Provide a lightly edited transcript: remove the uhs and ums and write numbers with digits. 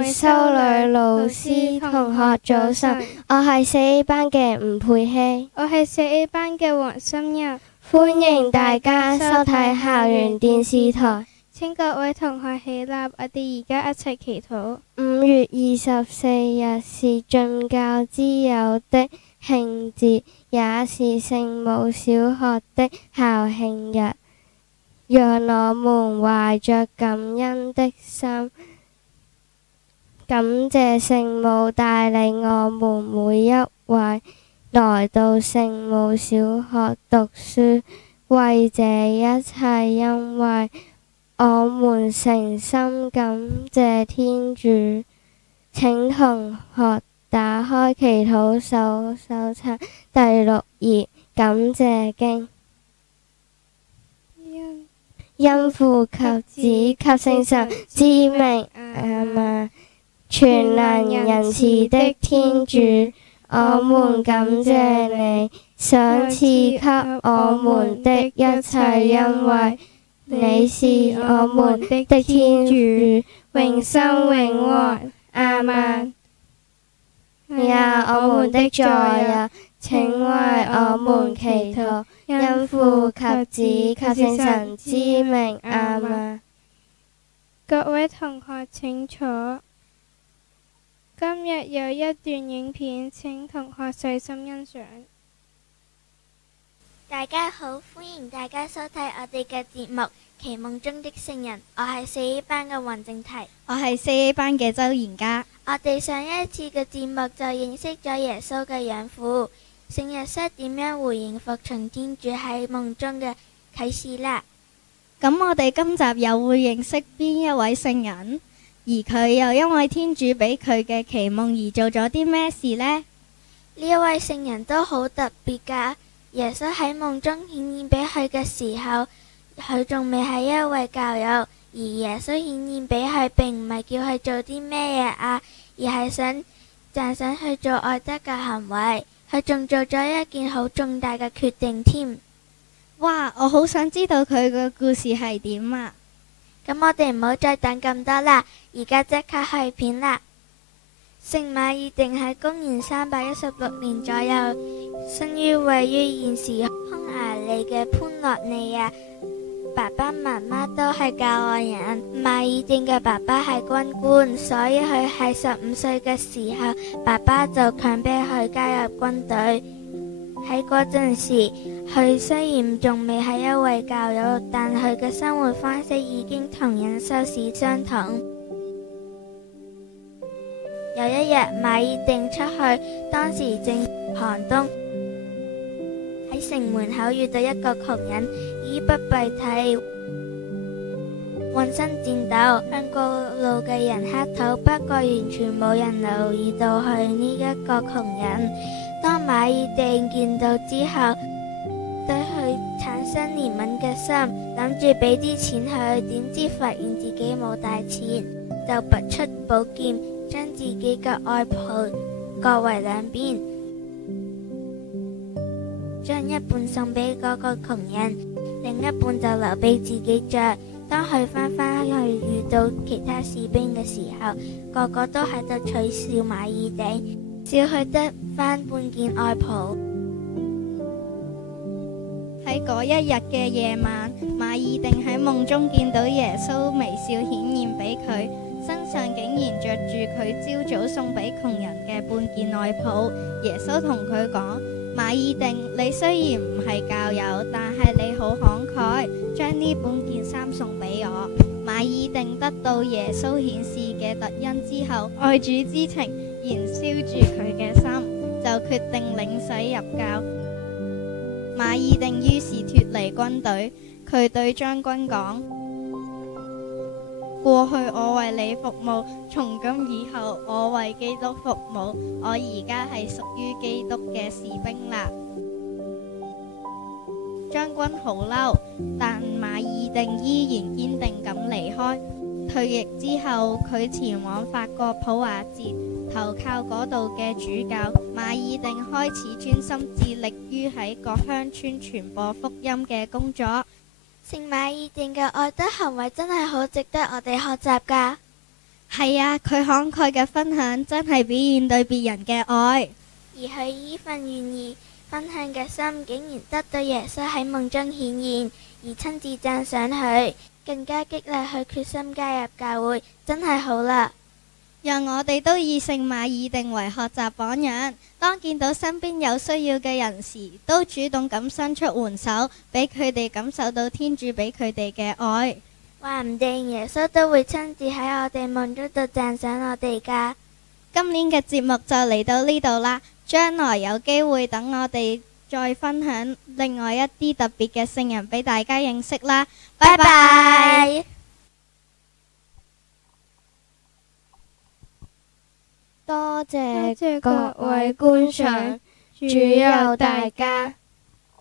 位修女、老師、同學早晨，我係4A 班嘅吳佩希，我係4A 班嘅黃心柔，歡迎大家收睇校園電視台。請各位同學起立，我哋而家一齊祈禱。5月24日是進教之友的慶節，也是聖母小學的校慶日。讓我們懷着感恩的心，感謝聖母帶領我們每一位來到聖母小學讀書，為這一切，因為我們誠心感謝天主。請同學打開祈禱手冊第6頁，感謝經。因父及子及聖神之名，阿們。全能仁慈的天主，我們感謝你賞賜給我們的一切，因為你是我們的天主，永生永活。阿們。呀，我們的在日，請為我們祈禱，因父及子及聖神之名，阿們。各位同學請坐。今日有一段影片，請同學細心欣賞。大家好，歡迎大家收睇我哋嘅節目《奇夢中的聖人》，我係4A 班嘅黃靜提，我係4A 班嘅周妍嘉。我哋上一次嘅節目就認識咗耶穌嘅養父聖若瑟點樣回應服從天主喺夢中嘅啟示啦。咁我哋今集又會認識邊一位聖人？而佢又因為天主俾佢嘅奇夢而做咗啲咩事呢？呢一位聖人都好特別㗎。耶穌喺夢中顯現俾佢嘅時候，佢仲未係一位教友，而耶穌顯現俾佢並唔係叫佢做啲咩嘢啊，而係想讚賞佢做愛德嘅行為。佢仲做咗一件好重大嘅決定添。哇！我好想知道佢嘅故事係點啊！咁我哋唔好再等咁多啦，而家即刻去片啦。聖馬爾定喺公元316年左右，生於位於現時匈牙利嘅潘諾尼亞，爸爸媽媽都係教外人。馬爾定嘅爸爸係軍官，所以佢喺15歲嘅時候，爸爸就強迫佢加入軍隊。喺嗰陣時，佢雖然仲未係一位教友，但佢嘅生活方式已經同隱修士相同。有一日，馬爾定出去，當時正寒冬，喺城門口遇到一個窮人，衣不蔽體，渾身顫抖，向過路嘅人乞討，不過完全冇人留意到佢呢一個窮人。當馬爾定見到之後，對佢產生憐憫嘅心，諗住俾啲錢佢，點知發現自己冇帶錢，就拔出寶劍，將自己嘅外袍割為兩邊，將一半送俾嗰個窮人，另一半就留俾自己着。當佢翻去遇到其他士兵嘅時候，個個都喺度取笑馬爾定，笑佢得翻半件外袍。喺嗰一日嘅夜晚，馬爾定喺夢中見到耶穌微笑顯現俾佢，身上竟然着住佢朝早送俾窮人嘅半件外袍。耶穌同佢講：馬爾定，你雖然唔係教友，但係你好慷慨，將呢半件衫送俾我。馬爾定得到耶穌顯示嘅特恩之後，愛主之情燃燒住佢嘅心，就決定領洗入教。馬爾定於是脫離軍隊，佢對將軍講：過去我為你服務，從今以後我為基督服務，我而家係屬於基督嘅士兵啦。將軍好嬲，但馬爾定依然堅定咁離開。退役之後，佢前往法國普瓦捷，投靠嗰度嘅主教。馬爾定開始專心致力於喺各鄉村傳播福音嘅工作。聖馬爾定嘅愛德行為真係好值得我哋學習㗎。係係啊，佢慷慨嘅分享真係表現對別人嘅愛，而佢依份願意分享嘅心，竟然得到耶穌喺夢中顯現，而親自讚賞佢，更加激勵佢決心加入教會，真係好啦！讓我哋都以聖馬爾定為學習榜樣，當見到身邊有需要嘅人時，都主動咁伸出援手，俾佢哋感受到天主俾佢哋嘅愛。話唔定耶穌都會親自喺我哋夢中度讚賞我哋㗎。今年嘅節目就嚟到呢度啦，將來有機會等我哋再分享另外一啲特別嘅聖人俾大家認識啦。拜拜。多謝各位觀賞，主佑大家。